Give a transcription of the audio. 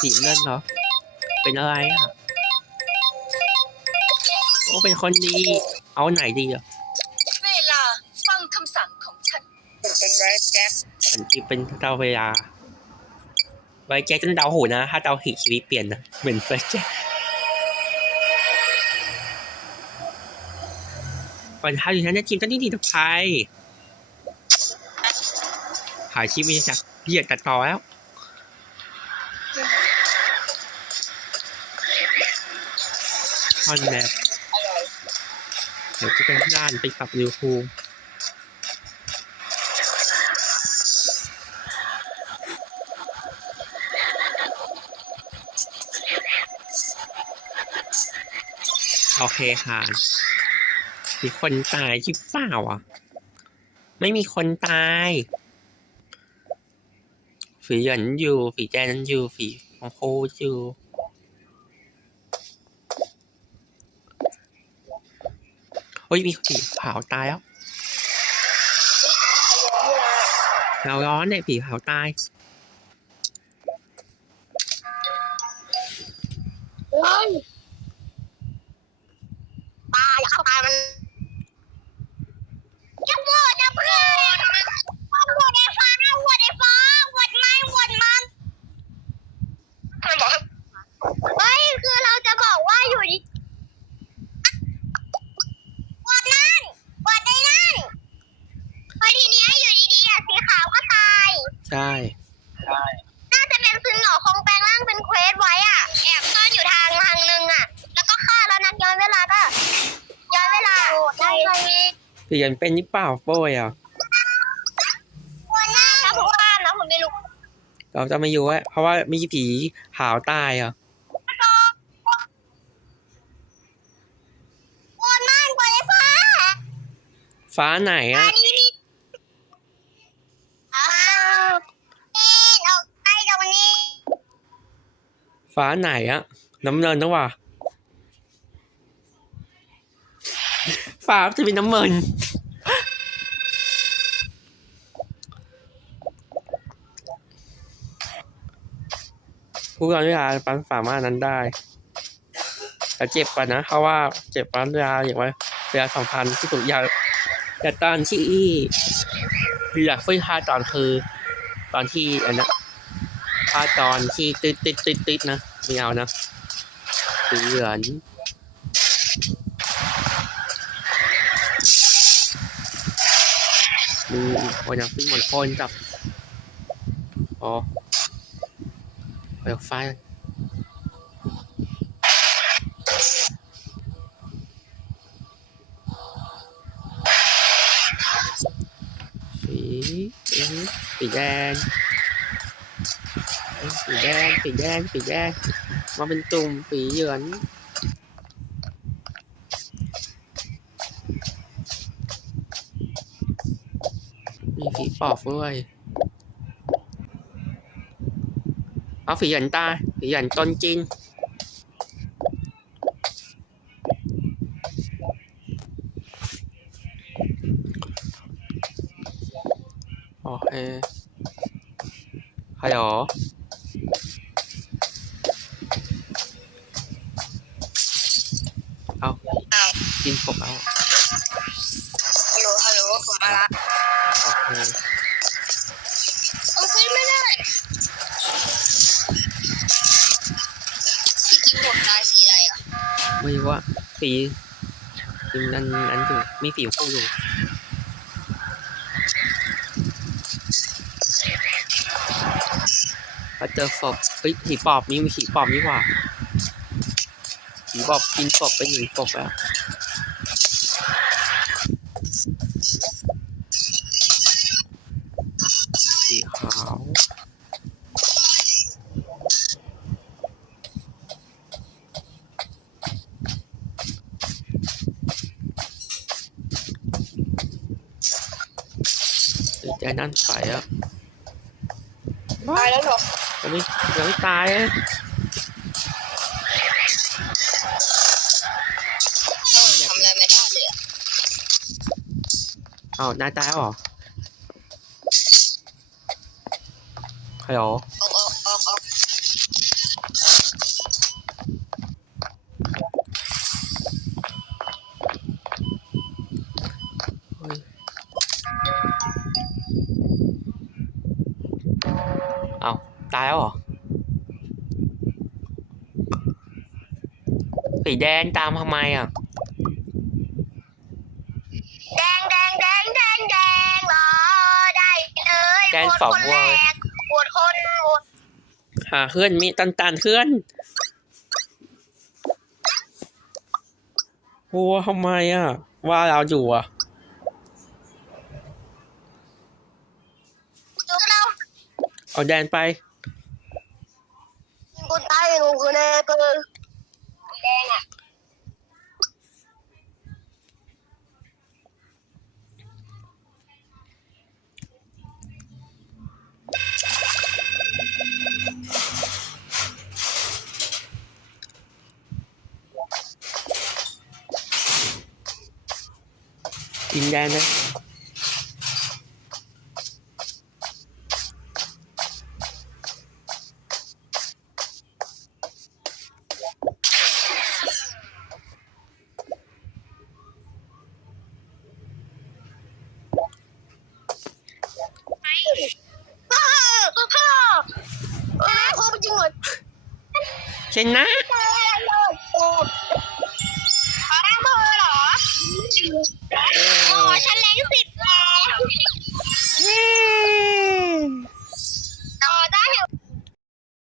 สีเงินเหรอ เป็นอะไรอะ โอ้เป็นคนดี เอาไหนดีอะเวลาฟังคำสั่งของฉันเป็นไรแจ็คฉันที่เป็นเดาเวลาไว้แจ็คต้องเดาหูนะ ถ้าเดาผิดชีวิตเปลี่ยนนะเหมือนเฟิร์สแจ็คก่อนท้ายอยู่นั้นจะทีมตั้งที่ดีต่อไปหายชีวิตจากเหยียดตัดต่อแล้ว คอนแบบเดี๋ยวจะเป็นด้านไปปรับนิวคูโอเคค่ะ มีคนตายที่เปล่าอะ ไม่มีคนตาย ฝีหยันอยู่ ฝีแจนั้นอยู่ ฝีของโคอยู่ โอ้ยมีผีเผาตายแล้วเราร้อนเนี่ยผีเผาตายตายอย่าเข้าตายมันจะโหวตนะเพื่อนโหวตไอ้ฟ้าโหวตไอ้ฟ้าโหวตมันโหวตมันมันบอกเฮ้ยคือเราจะบอกว่าอยู่ดีโหวตนั่นโหวตไอ้นั่นพอทีเนี้ยอยู่ดีๆอะสีขาวก็ตาย ใช่ น่าจะเป็นซึงหงอคงแปลงร่างเป็นเควสไว้อะ แอบซ่อนอยู่ทางทางนึงอะ แล้วก็ฆ่าแล้วนักย้อนเวลาก็ย้อนเวลาได้ไหมผีหยันเป็นนี่เปล่าโป้ยอะวันหน้านะผมว่านะผมไม่รู้เราจะไม่อยู่ว่าเพราะว่ามีผีหาวตายอะวันนั่นกว่าเลยฟ้าฟ้าไหนอัอะนนี้มีอ้าวนี่เราใกล้ตรงนี้ ฟ้าไหนอะน้ำเงินนะว่ะฟ้าจะเป็นน้ำเงินผู้การเวลาปันสามารถนั้นได้ แต่เจ็บกว่านะ เพราะว่าเจ็บปันเวลาอย่างว่าเวลาสำคัญที่สุดยาอย่าตอนที่อยากฟื้นท่าตอนคือ ตอนที่อันนั้น ท่าตอนที่ติดติดติดติดนะไม่เอานะสีเหลืองมีอีกคนยังเป็นหมดคนกับอ๋อเปิดไฟสีสีสีแดง สีแดง สีแดง สีแดง มาเป็นตุ่มสีเหลืองมีผีปอบด้วยเอาผีหยันตายผีหยันต้นจินโอเคฮัลโหล กินผมเอาฮัลโหลฮัลโหลผมมาละโอเคผมขึ้นไม่ได้พี่กินหมดตายสีอะไรอะไม่รู้ว่าสีสีนั้นนั้นอยู่มีสีฟูอยู่พอเจอศพเฮ้ยผีปอบนี่มีผีปอบนี่หว่าผีปอบกินศพไปหนึ่งศพแล้วสีขาว สีแดงนั่นใสอะตายแล้วเหรอยังไม่ยังไม่ตายเลยทำอะไรไม่ได้เลยอะอ้าวนายตายแล้วเหรอฮัลโหลออกอ ตายแล้วเหรอสีแดงตามทำไมอะ แดงแดงแดงแดงแดงรอได้เลยแดงโหวตสองคนวัแรวกโหวตคนโหวตหาเคลื่อนมีตันตันเคลื่อนโอ้ทำไมอะ ว่าเราอยู่อะเราเอาแดนไป กินแดนนะพ่อพ่อเออเขาจริงเหรอชนะ